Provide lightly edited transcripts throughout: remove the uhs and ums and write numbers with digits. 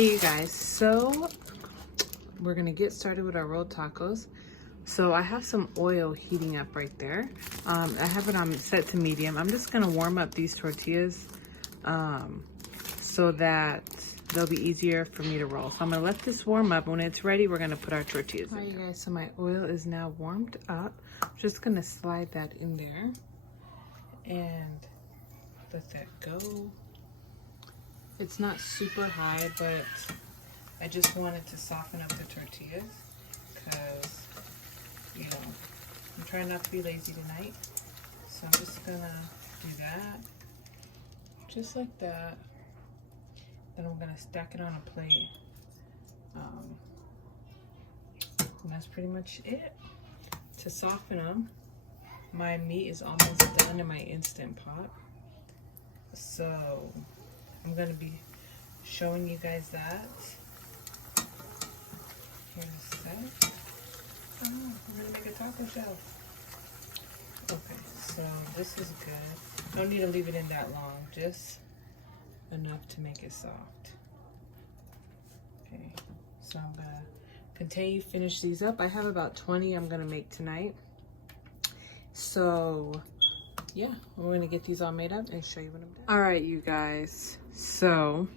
Hey you guys, so we're gonna get started with our rolled tacos. So I have some oil heating up right there. I have it on set to medium. I'm just gonna warm up these tortillas so that they'll be easier for me to roll. So I'm gonna let this warm up. When it's ready, we're gonna put our tortillas in. All right, you guys, so my oil is now warmed up. I'm just gonna slide that in there and let that go. It's not super high, but I just wanted to soften up the tortillas because, you know, I'm trying not to be lazy tonight. So I'm just gonna do that, just like that. Then I'm gonna stack it on a plate. And that's pretty much it. To soften them, my meat is almost done in my Instant Pot. So I'm gonna be showing you guys that. Here's that. Oh, we're gonna make a taco shell. Okay, so this is good. Don't need to leave it in that long, just enough to make it soft. Okay, so I'm gonna continue finish these up. I have about 20 I'm gonna make tonight. So yeah, we're gonna get these all made up and show you when I'm done. All right, you guys. So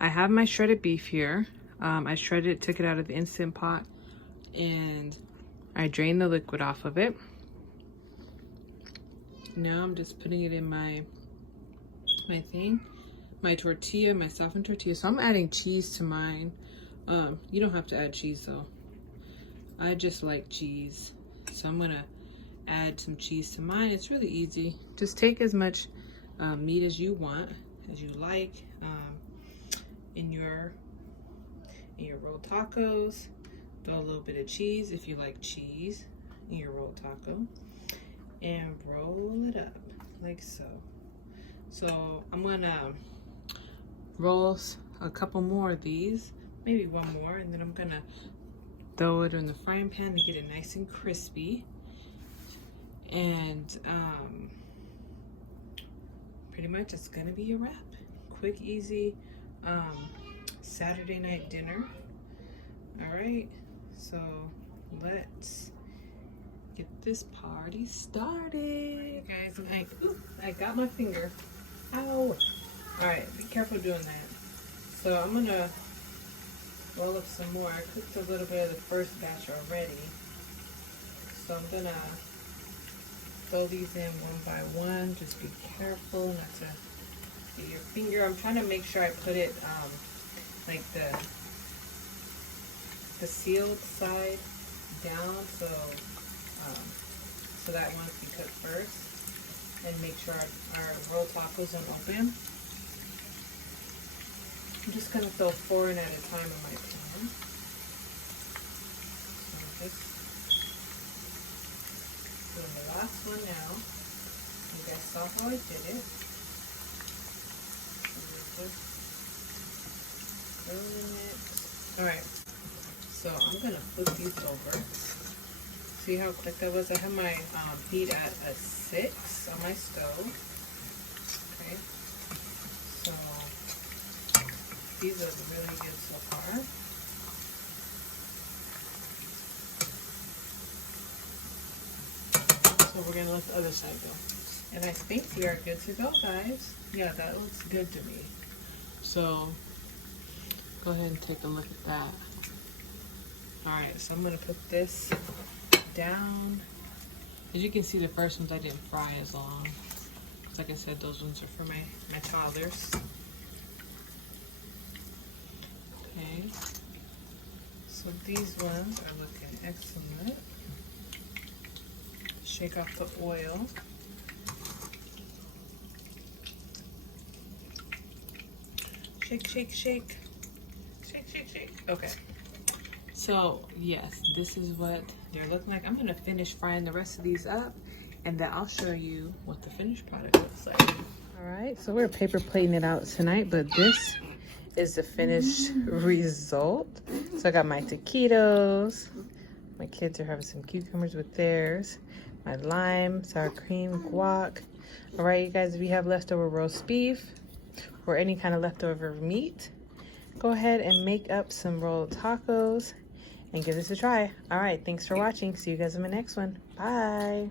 I have my shredded beef here. I shredded it, took it out of the Instant Pot, and I drained the liquid off of it. Now I'm just putting it in my tortilla, my softened tortilla. So I'm adding cheese to mine. You don't have to add cheese though. I just like cheese. So I'm gonna add some cheese to mine. It's really easy. Just take as much meat as you want, as you like, in your rolled tacos. Throw a little bit of cheese if you like cheese in your rolled taco, and roll it up like so. So I'm gonna roll a couple more of these, maybe one more, and then I'm gonna throw it in the frying pan to get it nice and crispy. And pretty much it's gonna be a wrap. Quick, easy Saturday night dinner. All right, so let's get this party started. Guys, I got my finger. Ow! All right, be careful doing that. So I'm gonna roll up some more. I cooked a little bit of the first batch already, so I'm gonna throw these in one by one. Just be careful not to get your finger. I'm trying to make sure I put it like the sealed side down, so that one can cook first, and make sure our rolled tacos don't open. I'm just gonna throw 4 in at a time in my pan. So just doing the last one now. You guys saw how I did it. So just throwing it. Alright, so I'm gonna flip these over. See how quick that was? I have my heat at a 6 on my stove. Okay, so these are really good so far. So we're gonna let the other side go. And I think we are good to go, guys. Yeah, that looks good to me. So go ahead and take a look at that. Alright, so I'm gonna put this down. As you can see, the first ones I didn't fry as long. Like I said, those ones are for my toddlers. Okay, so these ones are looking excellent. Shake off the oil. Shake, shake, shake. Shake, shake, shake. Okay. So, yes, this is what they're looking like. I'm going to finish frying the rest of these up, and then I'll show you what the finished product looks like. All right, so we're paper plating it out tonight, but this is the finished result. So I got my taquitos. My kids are having some cucumbers with theirs. My lime, sour cream, guac. All right, you guys, if you have leftover roast beef or any kind of leftover meat, go ahead and make up some rolled tacos and give this a try. All right, thanks for watching. See you guys in my next one. Bye.